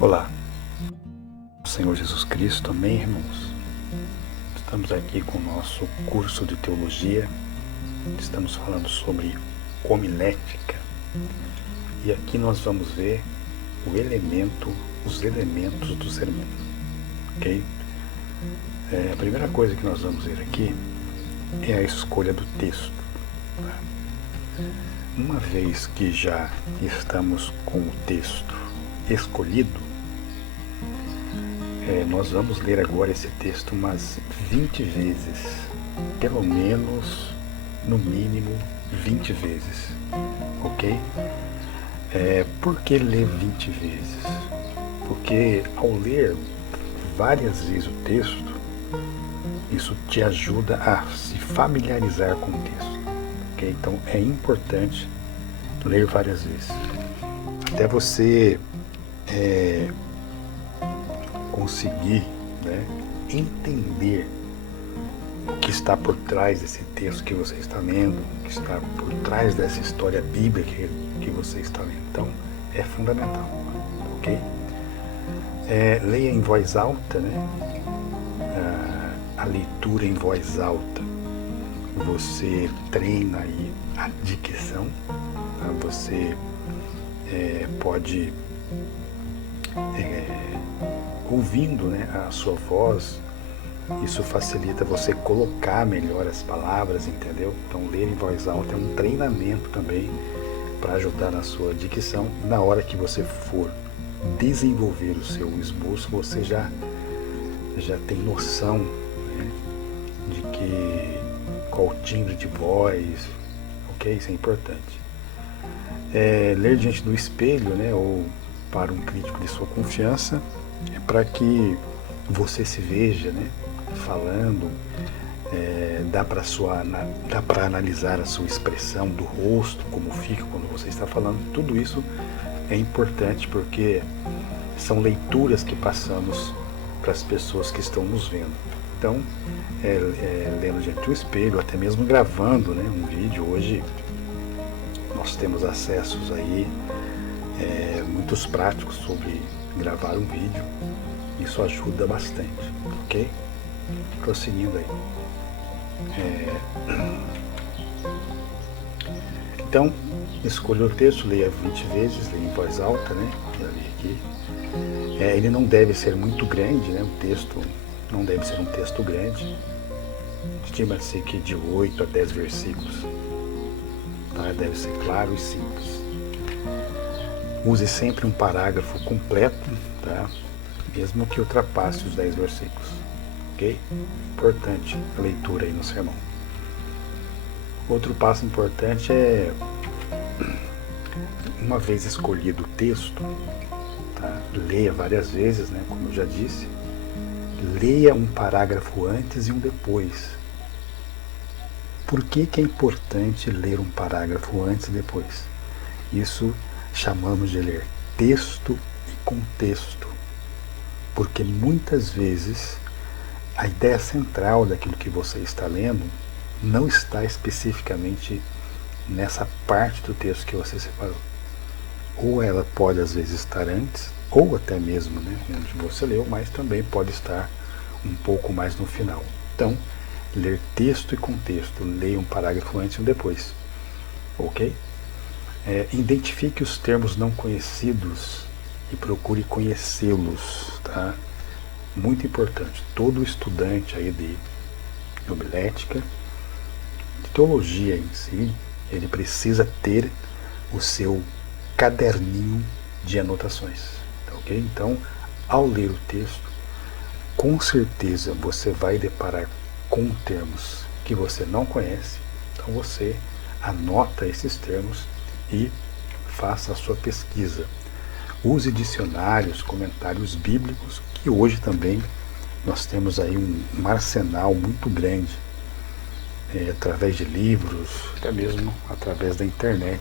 Olá, Senhor Jesus Cristo, amém, irmãos? Estamos aqui com o nosso curso de teologia, estamos falando sobre homilética, e aqui nós vamos ver os elementos do sermão, ok? A primeira coisa que nós vamos ver aqui é a escolha do texto. Uma vez que já estamos com o texto escolhido, nós vamos ler agora esse texto umas 20 vezes, pelo menos, no mínimo, 20 vezes, ok? Por que ler 20 vezes? Porque ao ler várias vezes o texto, isso te ajuda a se familiarizar com o texto, ok? Então é importante ler várias vezes, até você conseguir, entender o que está por trás desse texto que você está lendo, o que está por trás dessa história bíblica que você está lendo. Então, é fundamental, ok? Leia em voz alta, a leitura em voz alta. Você treina aí a dicção, tá? Você pode ouvindo a sua voz, isso facilita você colocar melhor as palavras, entendeu? Então, ler em voz alta é um treinamento também para ajudar na sua dicção. Na hora que você for desenvolver o seu esboço, você já tem noção, de qual timbre de voz, ok? Isso é importante. Ler diante do espelho, ou para um crítico de sua confiança, é para que você se veja, falando, dá para analisar a sua expressão do rosto, como fica quando você está falando. Tudo isso é importante porque são leituras que passamos para as pessoas que estão nos vendo. Então, lendo diante do espelho, até mesmo gravando, um vídeo. Hoje nós temos acessos aí muitos práticos sobre gravar um vídeo. Isso ajuda bastante, ok? Prosseguindo aí. Então, escolha o texto, leia 20 vezes, leia em voz alta, já li aqui. Ele não deve ser muito grande, o texto não deve ser um texto grande. Estima-se que de 8 a 10 versículos. Tá? Deve ser claro e simples. Use sempre um parágrafo completo, tá? Mesmo que ultrapasse os 10 versículos. Ok? Importante a leitura aí no sermão. Outro passo importante é, uma vez escolhido o texto, tá? Leia várias vezes, como eu já disse. Leia um parágrafo antes e um depois. Por que é importante ler um parágrafo antes e depois? Isso chamamos de ler texto e contexto, porque muitas vezes a ideia central daquilo que você está lendo não está especificamente nessa parte do texto que você separou. Ou ela pode às vezes estar antes, ou até mesmo onde você leu, mas também pode estar um pouco mais no final. Então, ler texto e contexto, leia um parágrafo antes e um depois, ok? Identifique os termos não conhecidos e procure conhecê-los, tá? Muito importante. Todo estudante aí de homilética, de teologia em si, ele precisa ter o seu caderninho de anotações, tá, ok? Então, ao ler o texto, com certeza você vai deparar com termos que você não conhece, então você anota esses termos e faça a sua pesquisa. Use dicionários, comentários bíblicos, que hoje também nós temos aí um arsenal muito grande, através de livros, até mesmo através da internet.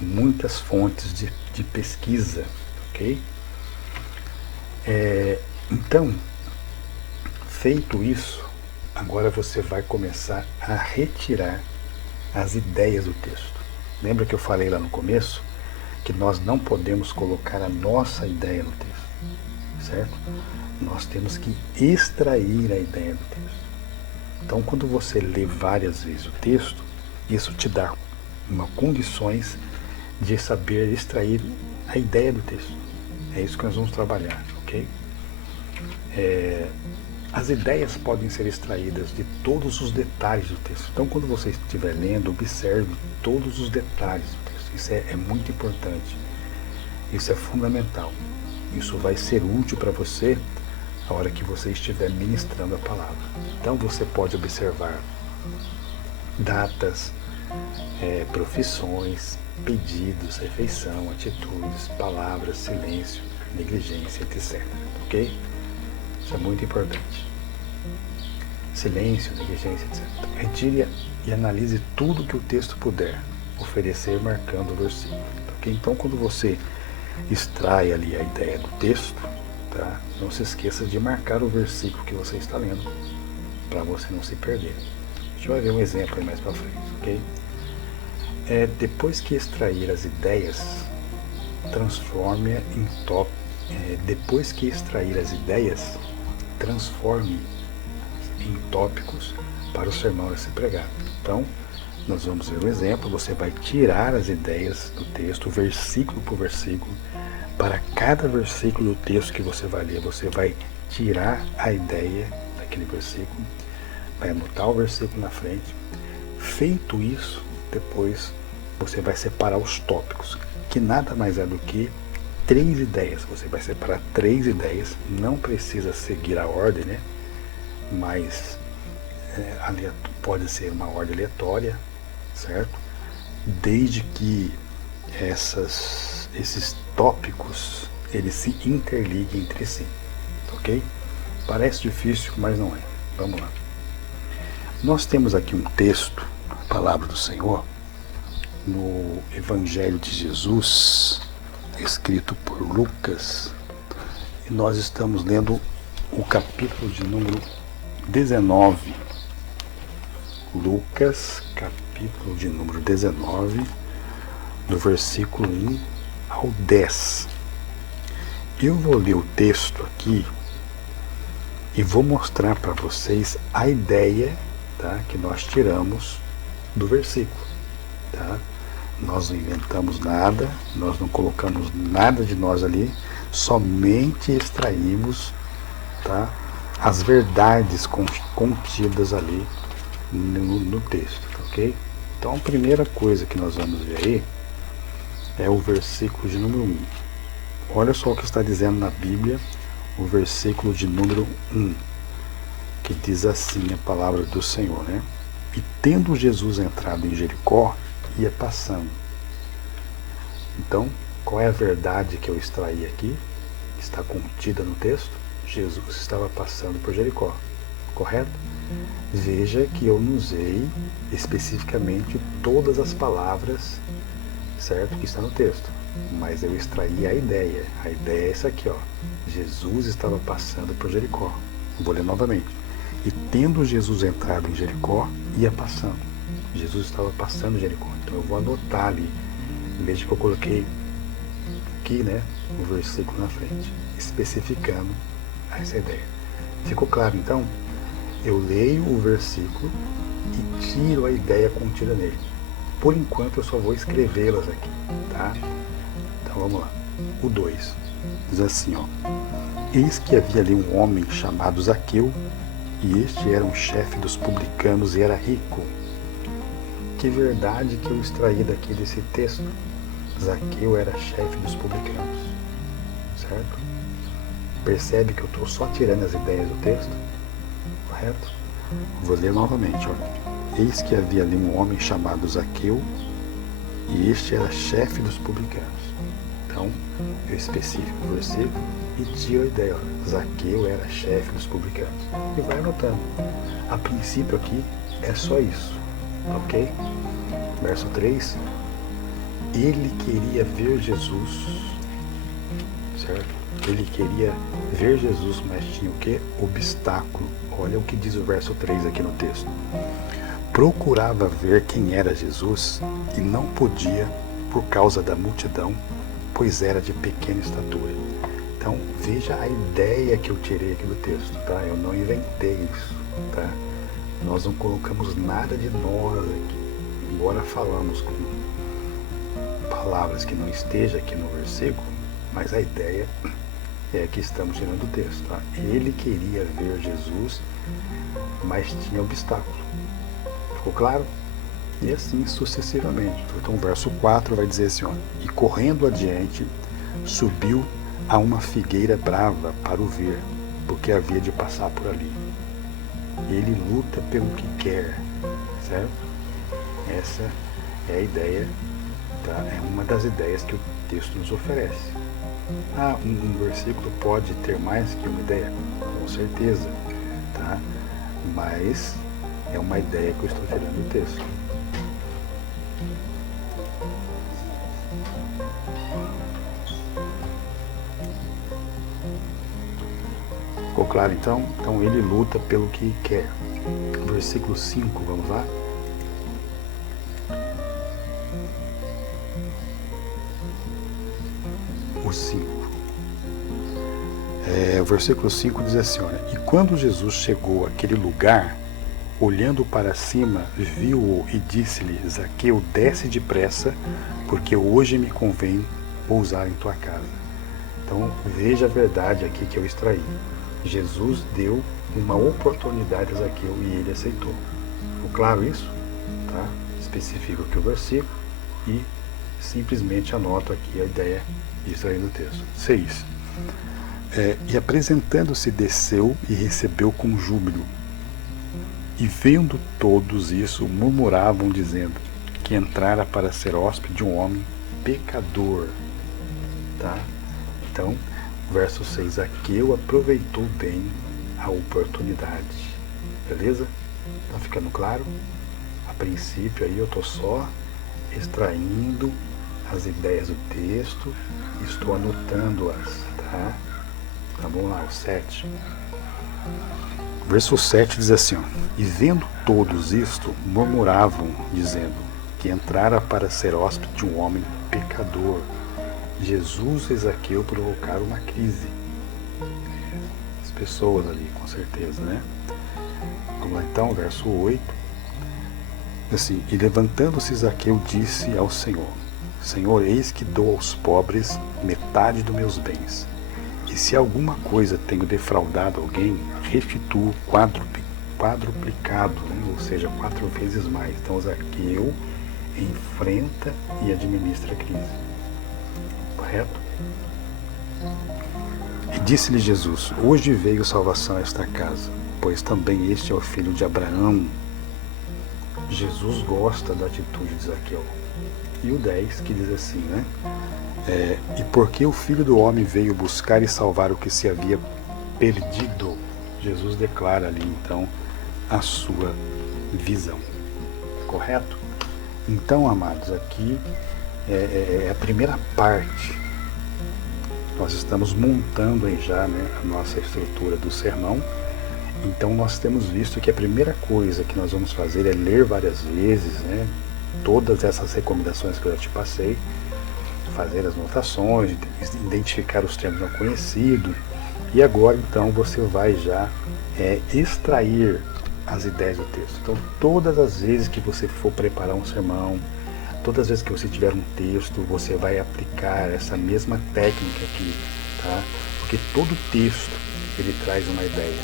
Muitas fontes de pesquisa, ok? Então, feito isso, agora você vai começar a retirar as ideias do texto. Lembra que eu falei lá no começo que nós não podemos colocar a nossa ideia no texto? certo? Nós temos que extrair a ideia do texto. Então, quando você lê várias vezes o texto, isso te dá condições de saber extrair a ideia do texto. É isso que nós vamos trabalhar, ok? As ideias podem ser extraídas de todos os detalhes do texto. Então, quando você estiver lendo, observe todos os detalhes do texto. Isso é muito importante. Isso é fundamental. Isso vai ser útil para você a hora que você estiver ministrando a palavra. Então, você pode observar datas, profissões, pedidos, refeição, atitudes, palavras, silêncio, negligência, etc. Ok? Isso é muito importante. Silêncio, negligência, etc. Retire e analise tudo que o texto puder oferecer, marcando o versículo. Okay? Então, quando você extrai ali a ideia do texto, tá? Não se esqueça de marcar o versículo que você está lendo, para você não se perder. A gente vai ver um exemplo aí mais para frente, ok? Depois que extrair as ideias, transforme-a em depois que extrair as ideias, transforme em tópicos para o sermão a ser pregado. Então, nós vamos ver um exemplo. Você vai tirar as ideias do texto, versículo por versículo. Para cada versículo do texto que você vai ler, você vai tirar a ideia daquele versículo, vai anotar o versículo na frente. Feito isso, depois você vai separar os tópicos, que nada mais é do que 3 ideias. Você vai separar 3 ideias, não precisa seguir a ordem, né? Mas pode ser uma ordem aleatória, certo? Desde que esses tópicos eles se interliguem entre si, ok? Parece difícil, mas não é. Vamos lá. Nós temos aqui um texto, a palavra do Senhor, no Evangelho de Jesus, escrito por Lucas, e nós estamos lendo o capítulo de número 19. Lucas, capítulo de número 19, do versículo 1 ao 10. Eu vou ler o texto aqui e vou mostrar para vocês a ideia, tá, que nós tiramos do versículo. Tá? Nós não inventamos nada, nós não colocamos nada de nós ali, somente extraímos, tá, as verdades contidas ali no texto, ok? Então a primeira coisa que nós vamos ver aí é o versículo de número 1. Olha só o que está dizendo na Bíblia, o versículo de número 1, que diz assim a palavra do Senhor, né? E tendo Jesus entrado em Jericó, ia passando. Então, qual é a verdade que eu extraí aqui? Está contida no texto? Jesus estava passando por Jericó, correto? Veja que eu não usei especificamente todas as palavras, certo, que está no texto, mas eu extraí a ideia. A ideia é essa aqui, ó. Jesus estava passando por Jericó. Vou ler novamente. E tendo Jesus entrado em Jericó, ia passando. Jesus estava passando Jericó. Então eu vou anotar ali, em vez de que eu coloquei aqui, né, o versículo na frente, especificando essa ideia. Ficou claro então? Eu leio o versículo e tiro a ideia contida nele. Por enquanto eu só vou escrevê-las aqui, tá? Então vamos lá. O 2 diz assim, ó. Eis que havia ali um homem chamado Zaqueu, e este era um chefe dos publicanos e era rico. Que verdade que eu extraí daqui desse texto? Zaqueu era chefe dos publicanos, certo? Percebe que eu estou só tirando as ideias do texto? Correto? Vou ler novamente, ó. Eis que havia ali um homem chamado Zaqueu, e este era chefe dos publicanos. Então, eu especifico o versículo e tiro a ideia, ó. Zaqueu era chefe dos publicanos. E vai anotando. A princípio aqui é só isso, ok? Verso 3. Ele queria ver Jesus, certo? Ele queria ver Jesus, mas tinha o que? Obstáculo. Olha o que diz o verso 3 aqui no texto. Procurava ver quem era Jesus e não podia por causa da multidão, pois era de pequena estatura. Então, veja a ideia que eu tirei aqui do texto, tá? Eu não inventei isso, tá? Nós não colocamos nada de nós aqui, embora falamos com palavras que não estejam aqui no versículo, mas a ideia é que estamos tirando do texto, tá? Ele queria ver Jesus, mas tinha obstáculo. Ficou claro? E assim sucessivamente. Então o verso 4 vai dizer assim, ó, e correndo adiante, subiu a uma figueira brava para o ver, porque havia de passar por ali. Ele luta pelo que quer, certo? Essa é a ideia, tá? É uma das ideias que o texto nos oferece. Um versículo pode ter mais que uma ideia? Com certeza, tá? Mas é uma ideia que eu estou tirando do texto. Ficou claro então? Então ele luta pelo que quer. Versículo 5, vamos lá? O 5. O versículo 5 diz assim, olha, e quando Jesus chegou àquele lugar, olhando para cima, viu-o e disse-lhe, Zaqueu, desce depressa, porque hoje me convém pousar em tua casa. Então, veja a verdade aqui que eu extraí. Jesus deu uma oportunidade a Zaqueu e ele aceitou. Ficou claro isso? Tá? Especifico aqui o versículo e simplesmente anoto aqui a ideia de extrair do texto. 6. E apresentando-se desceu e recebeu com júbilo. E vendo todos isso, murmuravam, dizendo que entrara para ser hóspede de um homem pecador. Tá? Então, verso 6, Zaqueu aproveitou bem a oportunidade. Beleza? Tá ficando claro? A princípio aí eu estou só extraindo as ideias do texto e estou anotando-as, tá? Tá bom lá, o 7. Verso 7 diz assim, ó, e vendo todos isto, murmuravam, dizendo que entrara para ser hóspede de um homem pecador. Jesus e Zaqueu provocaram uma crise. As pessoas ali, com certeza, né? Vamos lá então, verso 8. Assim, e levantando-se Zaqueu disse ao Senhor, Senhor, eis que dou aos pobres metade dos meus bens. E se alguma coisa tenho defraudado alguém, restituo quadruplicado, né? Ou seja, 4 vezes mais. Então Zaqueu enfrenta e administra a crise. Correto? E disse-lhe Jesus, hoje veio salvação a esta casa, pois também este é o filho de Abraão. Jesus gosta da atitude de Zaqueu. E o 10 que diz assim, né? E porque o Filho do Homem veio buscar e salvar o que se havia perdido. Jesus declara ali, então, a sua visão. Correto? Então, amados, aqui é a primeira parte. Nós estamos montando aí já, né, a nossa estrutura do sermão. Então, nós temos visto que a primeira coisa que nós vamos fazer é ler várias vezes, né, todas essas recomendações que eu já te passei, fazer as notações, identificar os termos não conhecidos, e agora então você vai já extrair as ideias do texto. Então todas as vezes que você for preparar um sermão, todas as vezes que você tiver um texto, você vai aplicar essa mesma técnica aqui, tá? Porque todo texto ele traz uma ideia,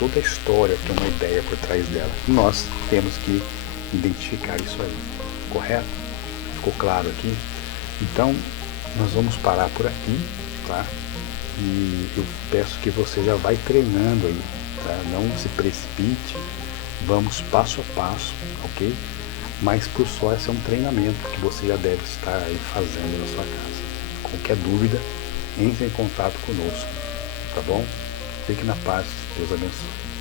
toda história tem uma ideia por trás dela. Nós temos que identificar isso aí, correto? Ficou claro aqui? Então, nós vamos parar por aqui, tá? E eu peço que você já vai treinando aí, tá? Não se precipite, vamos passo a passo, ok? Mas por só esse é um treinamento que você já deve estar aí fazendo na sua casa. Qualquer dúvida, entre em contato conosco, tá bom? Fique na paz, Deus abençoe.